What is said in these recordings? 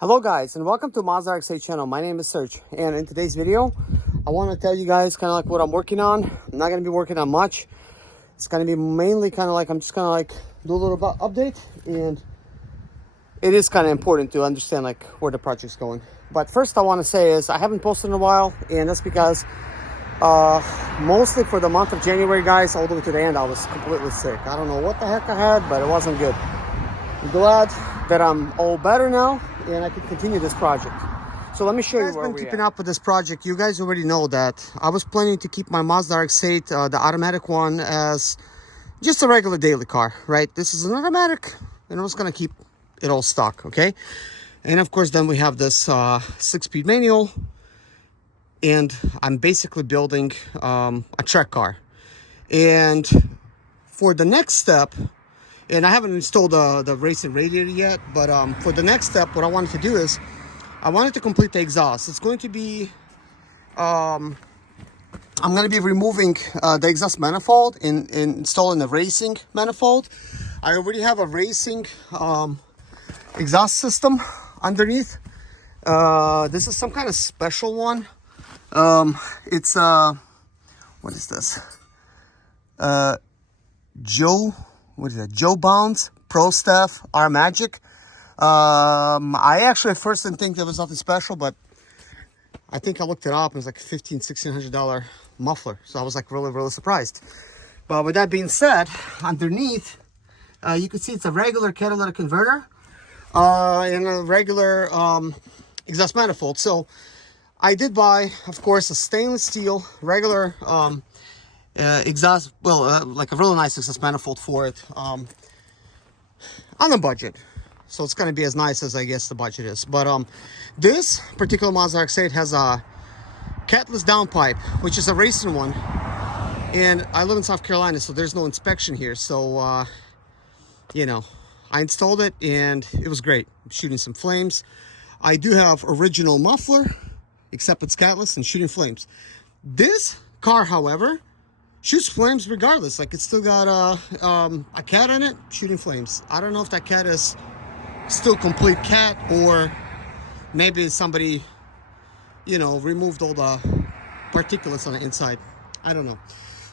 Hello guys, and welcome to Mazda RX-8 channel. My name is Serge, and in today's video I want to tell you guys kind of like what I'm working on. I'm not going to be working on much. It's going to be mainly kind of like I'm just going to like do a little update, and it is kind of important to understand like where the project's going. But first I want to say is I haven't posted in a while, and that's because mostly for the month of January, guys, all the way to the end I was completely sick. I don't know what the heck I had, but it wasn't good. I'm glad that I'm all better now and I can continue this project. So let me show you where we're keeping up with this project. You guys already know that I was planning to keep my Mazda RX-8, the automatic one, as just a regular daily car, right? This is an automatic, and I was gonna keep it all stock, okay? And of course, then we have this 6-speed manual, and I'm basically building a track car. And for the next step, and I haven't installed the racing radiator yet, but for the next step, what I wanted to do is I wanted to complete the exhaust. It's going to be, I'm going to be removing the exhaust manifold and installing the racing manifold. I already have a racing exhaust system underneath. This is some kind of special one. It's, what is this? Joe Bounds Pro Staff R Magic. I actually at first didn't think there was nothing special, but I think I looked it up. It was like a $1,500-$1,600 muffler, so I was like really surprised. But with that being said, underneath you can see it's a regular catalytic converter and a regular exhaust manifold. So I did buy, of course, a stainless steel regular exhaust, like a really nice exhaust manifold for it, on a budget. So it's going to be as nice as I guess the budget is. But this particular Mazda RX-8 has a catless downpipe, which is a racing one. And I live in South Carolina, so there's no inspection here. So, you know, I installed it and it was great. I'm shooting some flames. I do have original muffler, except it's catless and shooting flames. This car, however, shoots flames regardless. Like, it's still got a cat in it shooting flames. I don't know if that cat is still complete cat, or maybe somebody, you know, removed all the particulates on the inside. I don't know.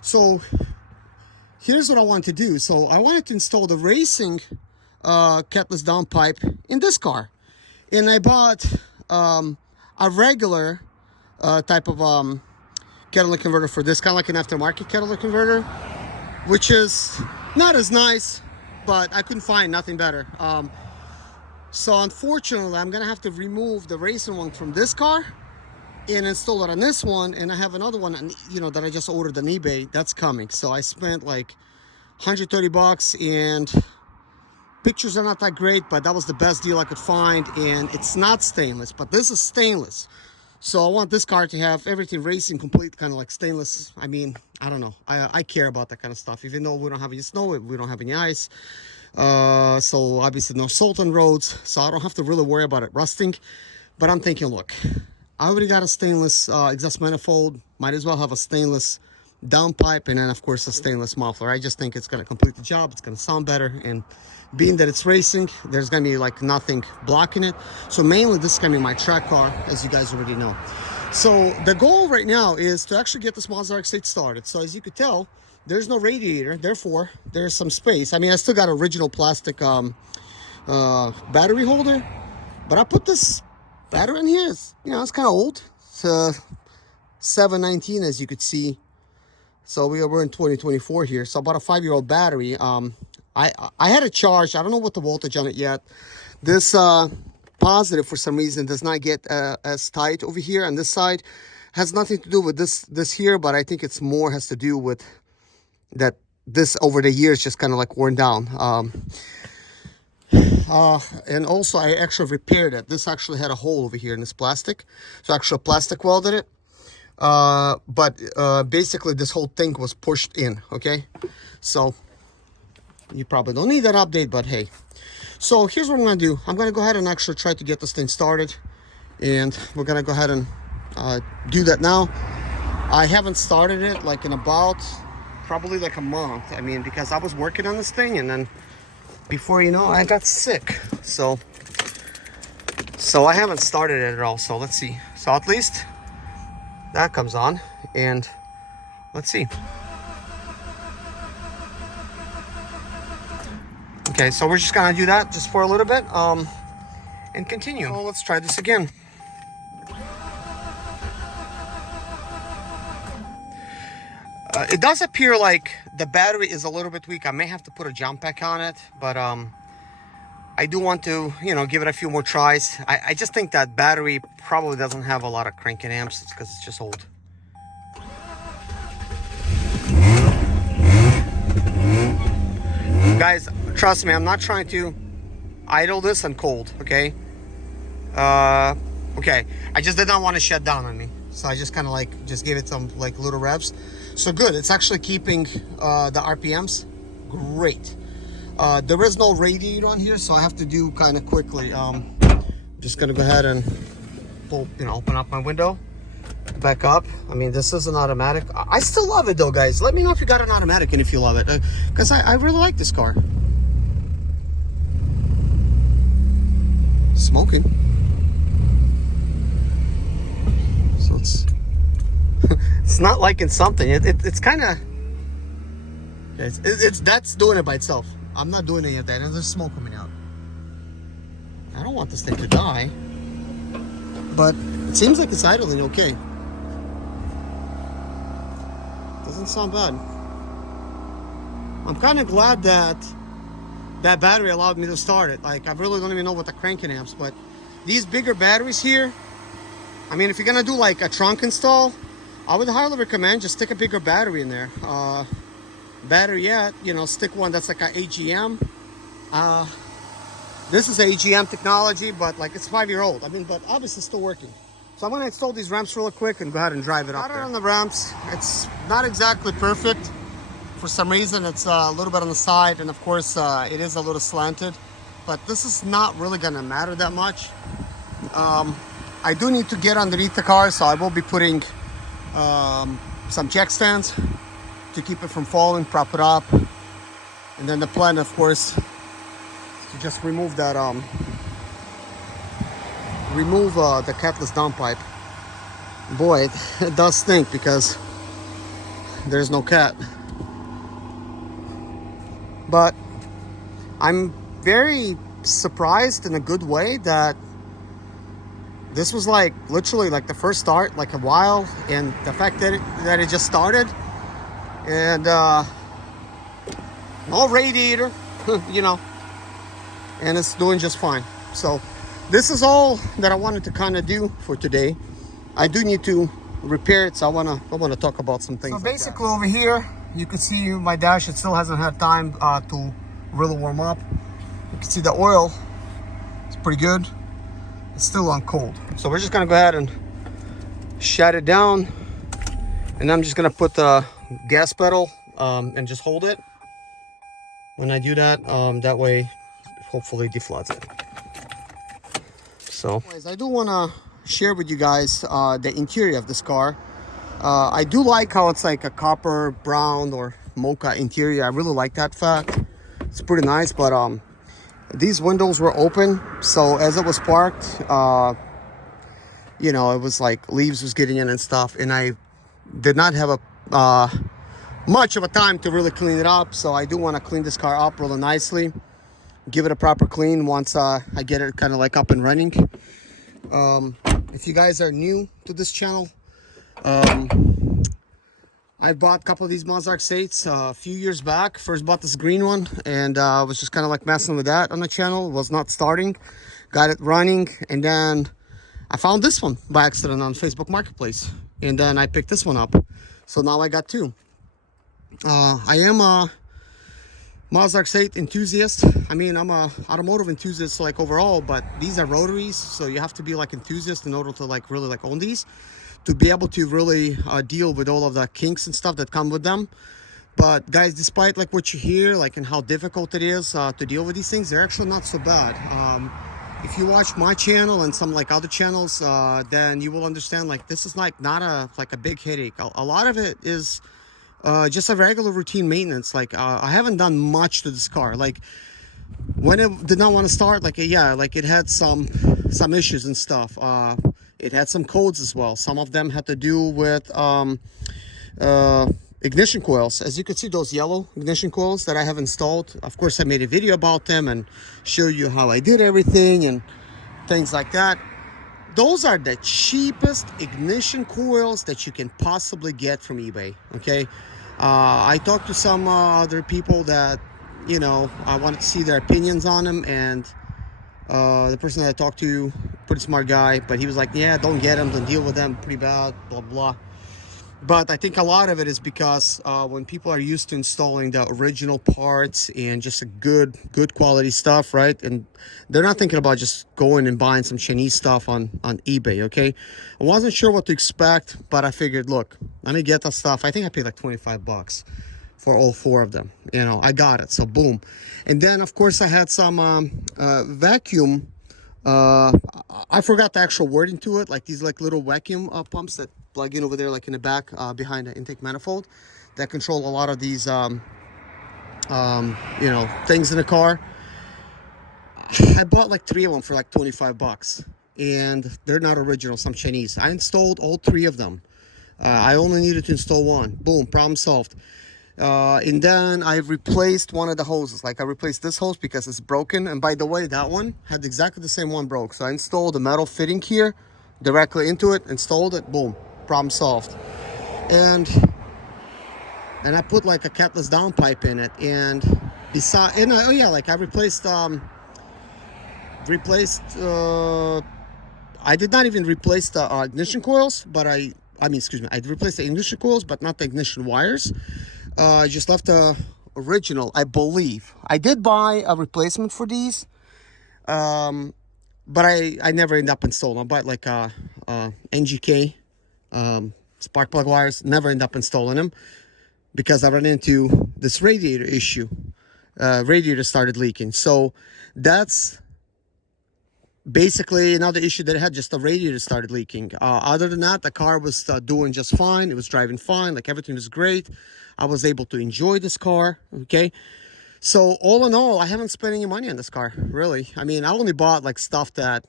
So here's what I want to do. So I wanted to install the racing catless downpipe in this car, and I bought a regular type of catalytic converter for this, kind of like an aftermarket catalytic converter, which is not as nice, but I couldn't find nothing better. So unfortunately, I'm gonna have to remove the racing one from this car and install it on this one. And I have another one, you know, that I just ordered on eBay that's coming. So I spent like $130, and pictures are not that great, but that was the best deal I could find. And it's not stainless, but this is stainless. So I want this car to have everything racing complete, kind of like stainless. I mean, I don't know. I care about that kind of stuff, even though we don't have any snow, we don't have any ice. So obviously no salt on roads, so I don't have to really worry about it rusting. But I'm thinking, look, I already got a stainless exhaust manifold. Might as well have a stainless downpipe, and then of course a stainless muffler. I just think it's going to complete the job. It's going to sound better, and being that it's racing, there's going to be like nothing blocking it. So mainly this is going to be my track car, as you guys already know. So the goal right now is to actually get this Mazda RX-8 started. So as you could tell, there's no radiator, therefore there's some space. I mean, I still got original plastic battery holder, but I put this battery in here. It's, you know, it's kind of old. It's 719, as you could see. So we're in 2024 here. So about a 5-year-old battery. I had it charged. I don't know what the voltage on it yet. This positive, for some reason, does not get as tight over here on this side. Has nothing to do with this here, but I think it's more has to do with that this over the years just kind of like worn down. And also I actually repaired it. This actually had a hole over here in this plastic, so actually plastic welded it. But basically this whole thing was pushed in. Okay, so you probably don't need that update, but hey. So here's what I'm gonna do. I'm gonna go ahead and actually try to get this thing started, and we're gonna go ahead and do that now. I haven't started it like in about probably like a month. I mean, because I was working on this thing, and then before you know, I got sick. So So I haven't started it at all, so let's see. So at least that comes on, and let's see. Okay, so we're just gonna do that just for a little bit, and continue. So let's try this again. It does appear like the battery is a little bit weak. I may have to put a jump pack on it, but I do want to, you know, give it a few more tries. I just think that battery probably doesn't have a lot of cranking amps because it's just old. Guys, trust me, I'm not trying to idle this on cold, okay? Okay, I just did not want to shut down on me. So I just kind of like, just gave it some like little revs. So good, it's actually keeping the RPMs great. There is no radiator on here, so I have to do kind of quickly. Just gonna go ahead and pull, you know, open up my window, back up. I mean, this is an automatic. I still love it though, guys. Let me know if you got an automatic and if you love it, because I really like this car. Smoking. So it's not liking something. It's kind of that's doing it by itself. I'm not doing any of that, and there's smoke coming out. I don't want this thing to die, but it seems like it's idling okay. Doesn't sound bad. I'm kind of glad that that battery allowed me to start it. Like, I really don't even know what the cranking amps, but these bigger batteries here, I mean, if you're gonna do like a trunk install, I would highly recommend just stick a bigger battery in there. Better yet, you know, stick one that's like an AGM. This is AGM technology, but like it's 5-year-old. I mean, but obviously still working. So I'm gonna install these ramps real quick and go ahead and drive it up there. On the ramps, it's not exactly perfect. For some reason, it's a little bit on the side, and of course, it is a little slanted. But this is not really gonna matter that much. I do need to get underneath the car, so I will be putting some jack stands to keep it from falling, prop it up. And then the plan, of course, is to just remove that, the catless downpipe. Boy, it does stink because there's no cat. But I'm very surprised in a good way that this was like literally like the first start, like a while, and the fact that it just started, and no radiator, you know, and it's doing just fine. So this is all that I wanted to kind of do for today. I do need to repair it, so I wanna talk about some things. So basically, like over here, you can see my dash. It still hasn't had time to really warm up. You can see the oil. It's pretty good. It's still on cold. So we're just gonna go ahead and shut it down, and I'm just gonna put the gas pedal and just hold it. When I do that, that way, hopefully defloods it. So, anyways, I do wanna share with you guys the interior of this car. I do like how it's like a copper, brown, or mocha interior. I really like that fact. It's pretty nice, but these windows were open, so as it was parked, you know, it was like leaves was getting in and stuff, and I did not have a much of a time to really clean it up. So I do want to clean this car up really nicely, give it a proper clean once I get it kind of like up and running. If you guys are new to this channel, I bought a couple of these Mazda RX-8s a few years back. First bought this green one, and I was just kind of like messing with that on the channel. It was not starting. Got it running, and then I found this one by accident on Facebook Marketplace, and then I picked this one up. So now I got two. I am a Mazda RX-8 enthusiast. I mean, I'm a automotive enthusiast like overall, but these are rotaries, so you have to be like enthusiast in order to like really like own these, to be able to really deal with all of the kinks and stuff that come with them. But guys, despite like what you hear, like and how difficult it is to deal with these things, they're actually not so bad. If you watch my channel and some like other channels, then you will understand like this is like not a big headache. A lot of it is just a regular routine maintenance. Like I haven't done much to this car. Like when it did not want to start, like yeah, like it had some issues and stuff. It had some codes as well. Some of them had to do with ignition coils. As you can see, those yellow ignition coils that I have installed. Of course, I made a video about them and show you how I did everything and things like that. Those are the cheapest ignition coils that you can possibly get from eBay. Okay, I talked to some other people that, you know, I wanted to see their opinions on them, and the person that I talked to, pretty smart guy, but he was like, yeah, don't get them, don't deal with them, pretty bad, blah blah. But I think a lot of it is because when people are used to installing the original parts and just a good quality stuff, right? And they're not thinking about just going and buying some Chinese stuff on eBay, okay? I wasn't sure what to expect, but I figured, look, let me get that stuff. I think I paid like 25 bucks for all 4 of them. You know, I got it, so boom. And then, of course, I had some vacuum. I forgot the actual wording to it, like these like little vacuum pumps that plug in over there, like in the back behind the intake manifold, that control a lot of these you know, things in the car. I bought like 3 of them for like 25 bucks, and they're not original, some Chinese. I installed all 3 of them. I only needed to install 1. Boom, problem solved. And then I replaced one of the hoses. Like I replaced this hose because it's broken. And by the way, that one had exactly the same one broke. So I installed a metal fitting here directly into it, installed it, boom, problem solved. And I put like a catless downpipe in it. And oh yeah, like I replaced I did not even replace the ignition coils, but I mean, excuse me, I replaced the ignition coils, but not the ignition wires. I just left the original, I believe. I did buy a replacement for these, but I never end up installing. I bought like NGK spark plug wires, never end up installing them because I ran into this radiator issue. Radiator started leaking. So that's basically another issue that I had, just the radiator started leaking. Other than that, the car was doing just fine. It was driving fine, like everything was great. I was able to enjoy this car, okay? So all in all, I haven't spent any money on this car, really. I mean, I only bought like stuff that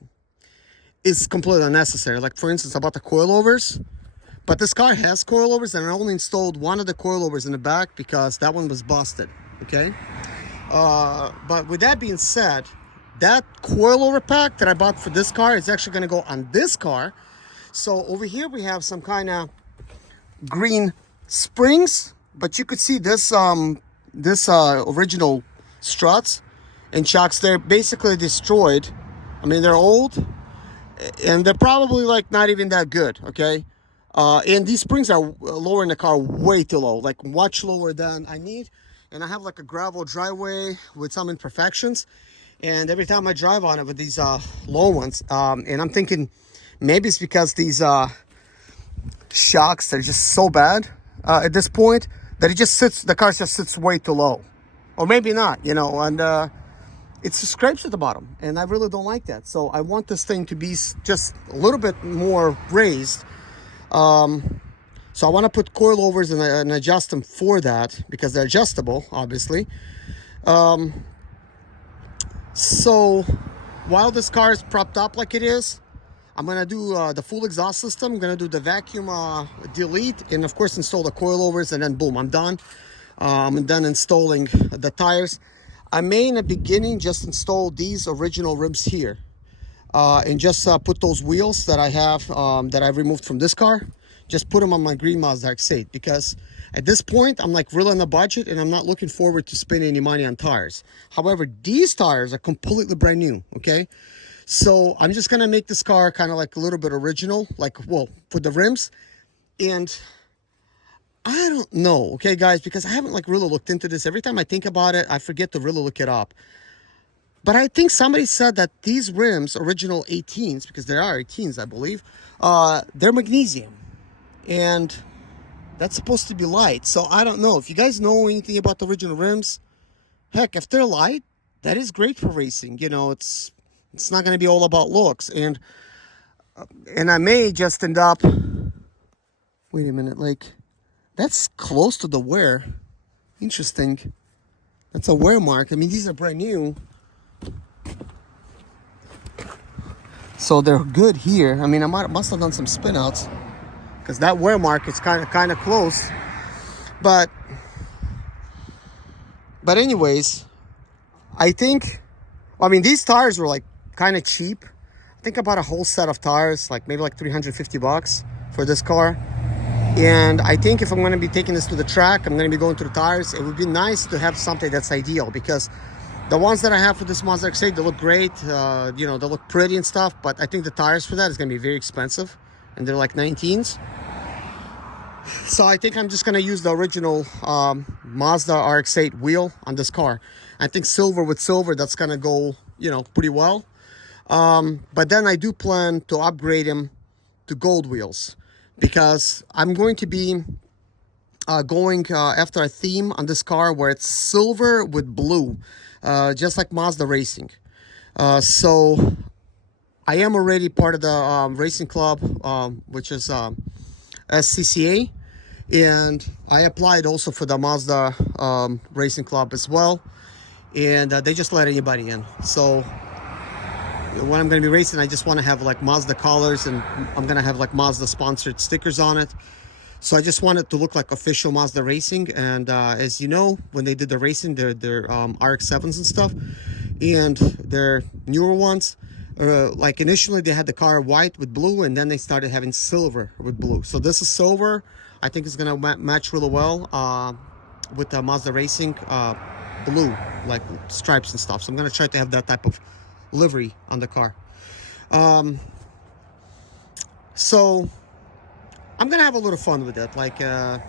is completely unnecessary. Like for instance, I bought the coilovers, but this car has coilovers, and I only installed one of the coilovers in the back because that one was busted, okay? But with that being said, that coilover pack that I bought for this car is actually going to go on this car. So over here we have some kind of green springs, but you could see this original struts and shocks. They're basically destroyed. I mean, they're old and they're probably like not even that good, okay? And these springs are lowering the car way too low, like much lower than I need. And I have like a gravel driveway with some imperfections, and every time I drive on it with these low ones, and I'm thinking maybe it's because these shocks are just so bad at this point that the car just sits way too low, or maybe not, you know, and it just scrapes at the bottom, and I really don't like that. So I want this thing to be just a little bit more raised. So I want to put coilovers and adjust them for that because they're adjustable, obviously. So while this car is propped up like it is, I'm going to do the full exhaust system. I'm going to do the vacuum delete, and of course install the coilovers, and then boom, I'm done. I'm done installing the tires. I may in the beginning just install these original rims here, and just put those wheels that I have that I've removed from this car, just put them on my green Mazda RX-8, because at this point I'm like really on a budget and I'm not looking forward to spending any money on tires. However, these tires are completely brand new, okay? So I'm just gonna make this car kind of like a little bit original, like, well, for the rims. And I don't know, okay guys, because I haven't like really looked into this. Every time I think about it, I forget to really look it up. But I think somebody said that these rims, original 18s, because there are 18s, I believe, they're magnesium. And that's supposed to be light. So I don't know. If you guys know anything about the original rims, heck, if they're light, that is great for racing. You know, it's not going to be all about looks. And I may just end up... Wait a minute, like, that's close to the wear. Interesting. That's a wear mark. I mean, these are brand new. So they're good here. I mean, I must have done some spin outs because that wear mark is kind of close. But anyways, I think, I mean, these tires were like kind of cheap. I think about a whole set of tires, like maybe like 350 bucks for this car. And I think if I'm going to be taking this to the track, I'm going to be going to the tires. It would be nice to have something that's ideal, because the ones that I have for this Mazda RX-8, they look great. You know, they look pretty and stuff, but I think the tires for that is going to be very expensive, and they're like 19s. So I think I'm just going to use the original Mazda RX-8 wheel on this car. I think silver with silver, that's going to go, you know, pretty well. But then I do plan to upgrade him to gold wheels, because I'm going to be going after a theme on this car where it's silver with blue, just like Mazda Racing. So I am already part of the racing club, which is SCCA, and I applied also for the Mazda racing club as well, and they just let anybody in. So when I'm going to be racing, I just want to have like Mazda colors, and I'm going to have like Mazda sponsored stickers on it. So I just want it to look like official Mazda racing. And as you know, when they did the racing, their RX-7s and stuff, and their newer ones, like initially they had the car white with blue, and then they started having silver with blue. So this is silver. I think it's going to match really well with the Mazda racing blue, like stripes and stuff. So I'm going to try to have that type of livery on the car. So I'm gonna have a little fun with it. Like I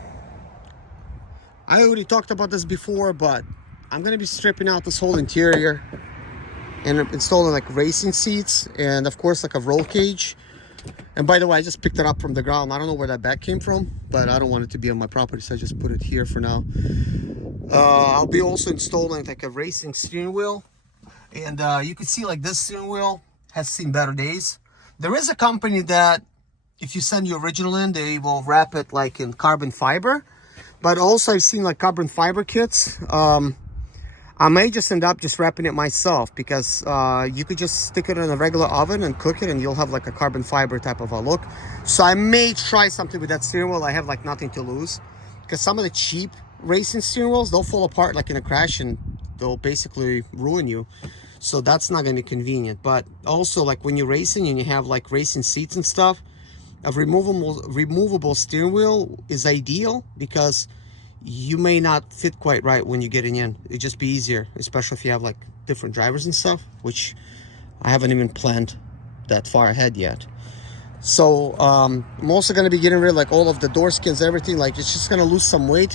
already talked about this before, but I'm gonna be stripping out this whole interior and installing like racing seats, and of course like a roll cage. And by the way, I just picked it up from the ground. I don't know where that bag came from, but I don't want it to be on my property, so I just put it here for now. I'll be also installing like a racing steering wheel. And you can see like this steering wheel has seen better days. There is a company that if you send your original in, they will wrap it like in carbon fiber. But also I've seen like carbon fiber kits. I may just end up just wrapping it myself, because you could just stick it in a regular oven and cook it, and you'll have like a carbon fiber type of a look. So I may try something with that steering wheel. I have like nothing to lose, because some of the cheap racing steering wheels, they'll fall apart like in a crash, and they'll basically ruin you. So that's not going to be convenient. But also like when you're racing and you have like racing seats and stuff, a removable steering wheel is ideal, because you may not fit quite right when you're getting in. It'd just be easier, especially if you have like different drivers and stuff, which I haven't even planned that far ahead yet. So I'm also going to be getting rid of like all of the door skins, everything. Like it's just going to lose some weight.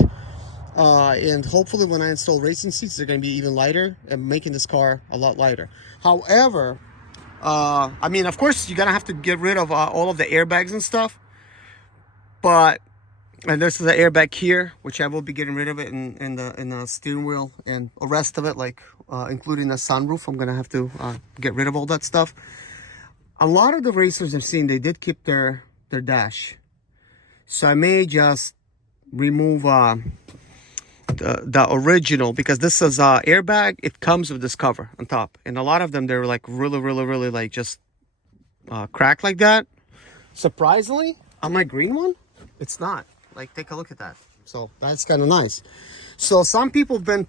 And hopefully when I install racing seats, they're going to be even lighter and making this car a lot lighter. However, I mean, of course, you're going to have to get rid of all of the airbags and stuff. But, and this is the airbag here, which I will be getting rid of it in the steering wheel, and the rest of it, like including the sunroof, I'm going to have to get rid of all that stuff. A lot of the racers I've seen, they did keep their dash. So I may just remove the original, because this is airbag. It comes with this cover on top, and a lot of them, they're like really like just cracked like that. Surprisingly, on my green one, it's not. Like, take a look at that. So that's kind of nice. So some people have been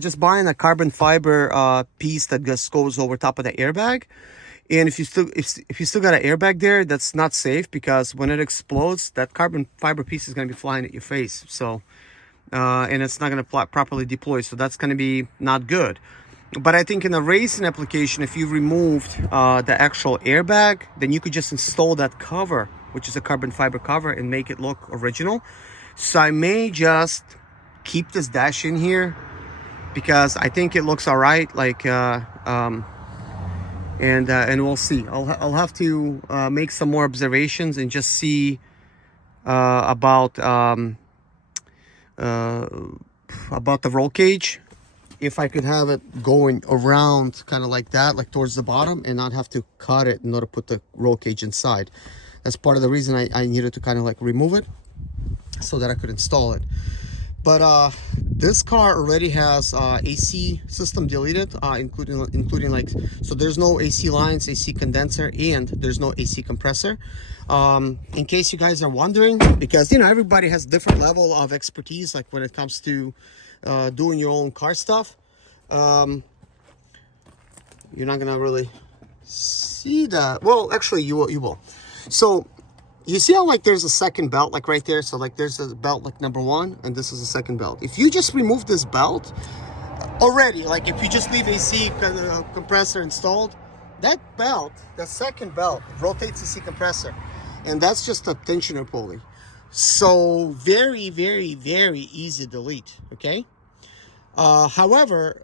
just buying a carbon fiber piece that just goes over top of the airbag. And if you still got an airbag there, that's not safe, because when it explodes, that carbon fiber piece is going to be flying at your face. So and it's not going to properly deploy, so that's going to be not good. But I think in a racing application, if you removed the actual airbag, then you could just install that cover, which is a carbon fiber cover, and make it look original. So I may just keep this dash in here, because I think it looks all right. Like and we'll see. I'll have to make some more observations and just see about the roll cage, if I could have it going around kind of like that, like towards the bottom, and not have to cut it in order to put the roll cage inside. That's part of the reason I needed to kind of like remove it, so that I could install it. But this car already has AC system deleted, including like, so there's no AC lines, AC condenser, and there's no AC compressor. In case you guys are wondering, because you know everybody has different level of expertise, like when it comes to doing your own car stuff. You're not gonna really see that. Well, actually, you will. So you see how like there's a second belt like right there? So like there's a belt like number one, and this is the second belt. If you just remove this belt already, like if you just leave AC compressor installed, that belt, the second belt, rotates AC compressor, and that's just a tensioner pulley. So very, very, very easy to delete, okay? However,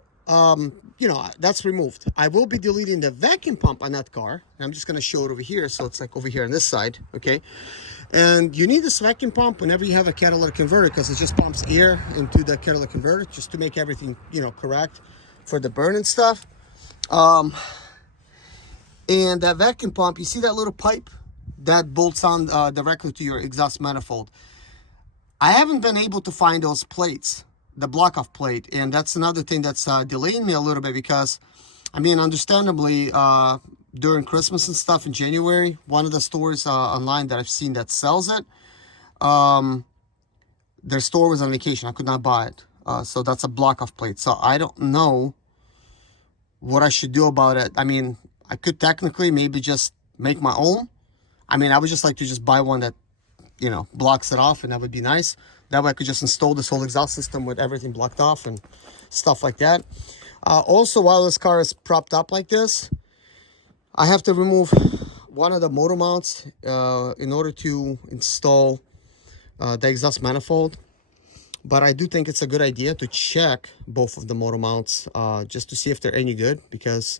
you know, that's removed. I will be deleting the vacuum pump on that car. I'm just going to show it over here. So it's like over here on this side. Okay. And you need this vacuum pump whenever you have a catalytic converter, because it just pumps air into the catalytic converter just to make everything, you know, correct for the burn and stuff. And that vacuum pump, you see that little pipe that bolts on directly to your exhaust manifold. I haven't been able to find those plates, the block-off plate, and that's another thing that's delaying me a little bit, because I mean, understandably, during Christmas and stuff in January, one of the stores online that I've seen that sells it, their store was on vacation. I could not buy it, so that's a block-off plate. So I don't know what I should do about it. I mean, I could technically maybe just make my own. I mean, I would just like to just buy one that, you know, blocks it off, and that would be nice. That way I could just install this whole exhaust system with everything blocked off and stuff like that. Also, while this car is propped up like this, I have to remove one of the motor mounts in order to install the exhaust manifold. But I do think it's a good idea to check both of the motor mounts just to see if they're any good, because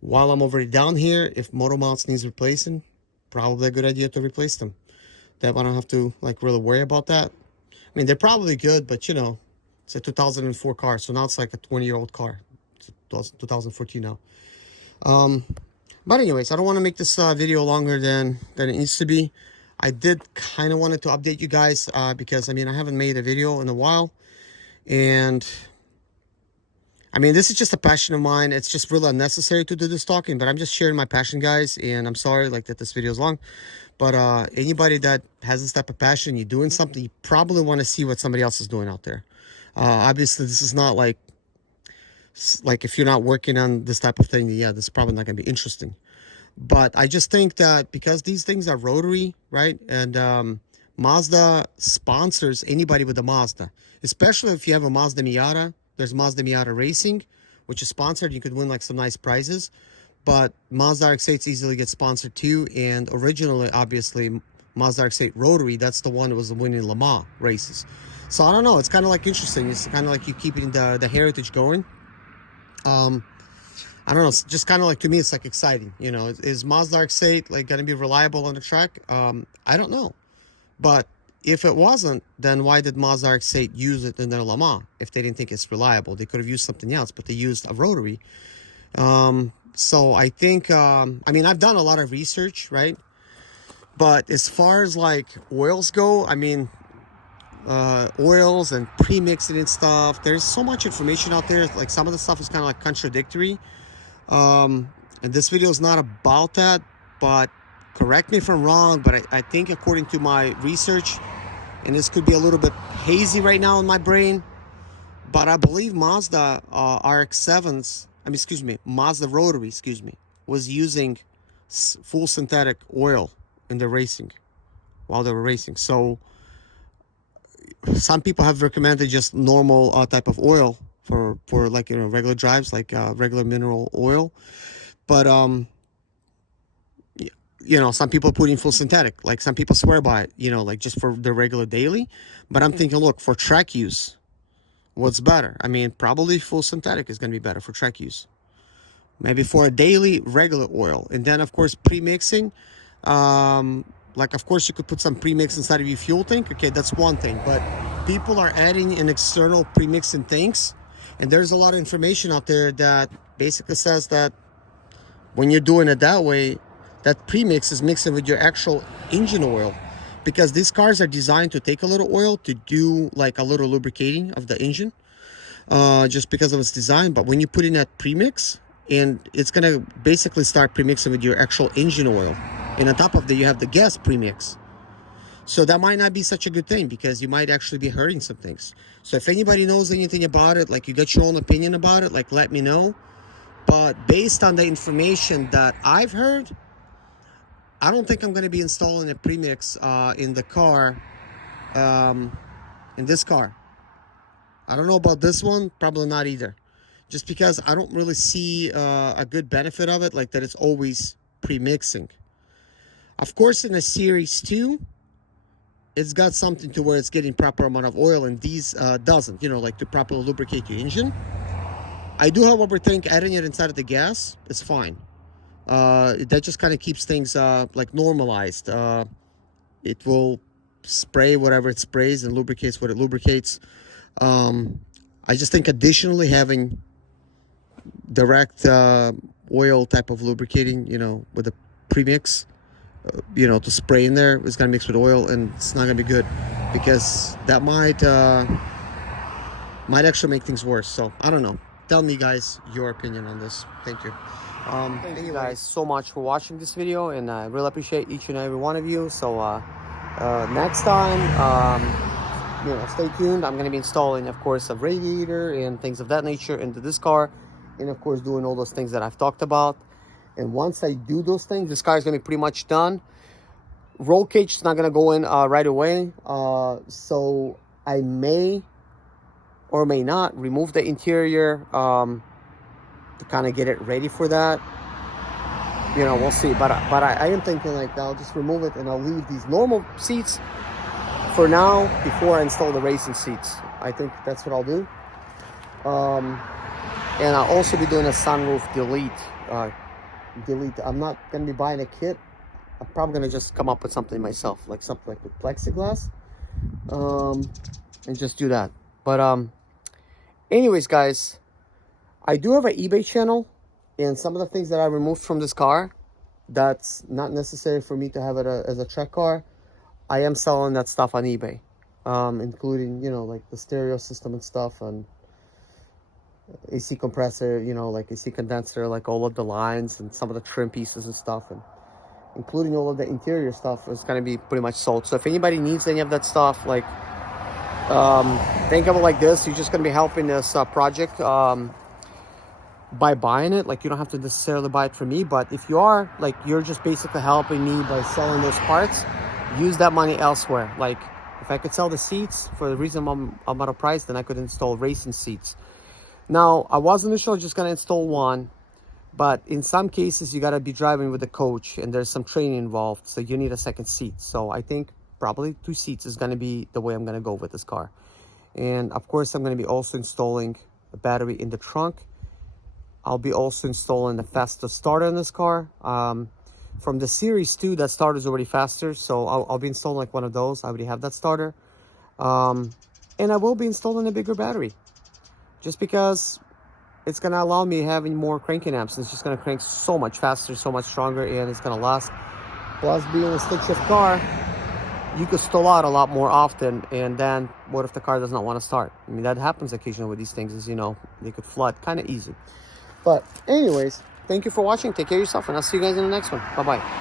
while I'm already down here, if motor mounts needs replacing, probably a good idea to replace them. That I don't have to like really worry about that. I mean, they're probably good, but you know, it's a 2004 car, so now it's like a 20-year-old car. It's 2014 now. But anyways, I don't want to make this video longer than it needs to be. I did kind of wanted to update you guys because I mean, I haven't made a video in a while, and I mean, this is just a passion of mine. It's just really unnecessary to do this talking, but I'm just sharing my passion, guys, and I'm sorry like that this video is long. But anybody that has this type of passion, you're doing something, you probably want to see what somebody else is doing out there. Obviously, this is not like if you're not working on this type of thing, yeah, this is probably not going to be interesting. But I just think that because these things are rotary, right? And Mazda sponsors anybody with a Mazda, especially if you have a Mazda Miata. There's Mazda Miata Racing, which is sponsored. You could win like some nice prizes. But Mazda RX-8 easily gets sponsored too. And originally, obviously, Mazda RX-8 Rotary, that's the one that was winning Le Mans races. So I don't know. It's kind of like interesting. It's kind of like you keeping the heritage going. I don't know. It's just kind of like, to me, it's like exciting. You know, is Mazda RX-8 like going to be reliable on the track? I don't know. But if it wasn't, then why did Mazda RX-8 use it in their Le Mans? If they didn't think it's reliable, they could have used something else, but they used a rotary. So I think, I mean, I've done a lot of research, right? But as far as like oils go, I mean, oils and pre-mixing and stuff, there's so much information out there. Like some of the stuff is kind of like contradictory. And this video is not about that, but correct me if I'm wrong, but I think according to my research, and this could be a little bit hazy right now in my brain, but I believe Mazda RX-7s, Mazda Rotary, was using full synthetic oil in the racing, while they were racing. So some people have recommended just normal type of oil for like, you know, regular drives, like regular mineral oil. But you know, some people put in full synthetic, like some people swear by it, you know, like just for the regular daily. But I'm thinking, look, for track use, what's better? I mean, probably full synthetic is going to be better for track use. Maybe for a daily, regular oil. And then, of course, pre-mixing. Like, of course, you could put some pre-mix inside of your fuel tank. Okay, that's one thing. But people are adding an external pre-mixing tanks. And there's a lot of information out there that basically says that when you're doing it that way, that premix is mixing with your actual engine oil. because these cars are designed to take a little oil to do like a little lubricating of the engine, just because of its design. But when you put in that premix, and it's gonna basically start premixing with your actual engine oil, and on top of that you have the gas premix. So that might not be such a good thing, because you might actually be hurting some things. So if anybody knows anything about it, like you got your own opinion about it, like let me know. But based on the information that I've heard, I don't think I'm going to be installing a premix in the car, in this car. I don't know about this one, probably not either. Just because I don't really see a good benefit of it, like that it's always premixing. Of course, in a Series 2, it's got something to where it's getting proper amount of oil, and these doesn't, you know, like to properly lubricate your engine. I do, however, think adding it inside of the gas is fine. That just kind of keeps things like normalized. It will spray whatever it sprays and lubricates what it lubricates. I just think additionally having direct oil type of lubricating, you know, with a premix, you know, to spray in there is going to mix with oil, and it's not going to be good, because that might actually make things worse. So I don't know. Tell me, guys, your opinion on this. Thank you. Thank you guys so much for watching this video, and I really appreciate each and every one of you. So next time, you know, stay tuned. I'm going to be installing, of course, a radiator and things of that nature into this car, and of course doing all those things that I've talked about. And once I do those things, this car is going to be pretty much done. Roll cage is not going to go in right away, so I may or may not remove the interior to kind of get it ready for that. You know, we'll see. But I am thinking like I'll just remove it and I'll leave these normal seats for now before I install the racing seats. I think that's what I'll do. And I'll also be doing a sunroof delete. I'm not going to be buying a kit. I'm probably going to just come up with something myself, like something like with plexiglass, and just do that. But anyways, guys, I do have an eBay channel, and some of the things that I removed from this car, that's not necessary for me to have it as a track car. I am selling that stuff on eBay, including, you know, like the stereo system and stuff, and AC compressor, you know, like AC condenser, like all of the lines and some of the trim pieces and stuff, and including all of the interior stuff is going to be pretty much sold. So if anybody needs any of that stuff, like think of it like this: you're just going to be helping this project by buying it. Like, you don't have to necessarily buy it from me, but if you are, like, you're just basically helping me by selling those parts. Use that money elsewhere. Like, if I could sell the seats for the reason I'm out of price, then I could install racing seats. Now, I was initially just going to install one, but in some cases you got to be driving with a coach and there's some training involved, so you need a second seat. So I think probably 2 seats is going to be the way I'm going to go with this car. And of course, I'm going to be also installing a battery in the trunk. I'll be also installing the faster starter in this car. From the Series 2, that starter is already faster, so I'll be installing like one of those. I already have that starter. And I will be installing a bigger battery, just because it's going to allow me having more cranking amps. It's just going to crank so much faster, so much stronger, and it's going to last. Plus, being a stick shift car, you could stall out a lot more often, and then what if the car does not want to start? I mean, that happens occasionally with these things, as you know, they could flood kind of easy. But anyways, thank you for watching. Take care of yourself, and I'll see you guys in the next one. Bye-bye.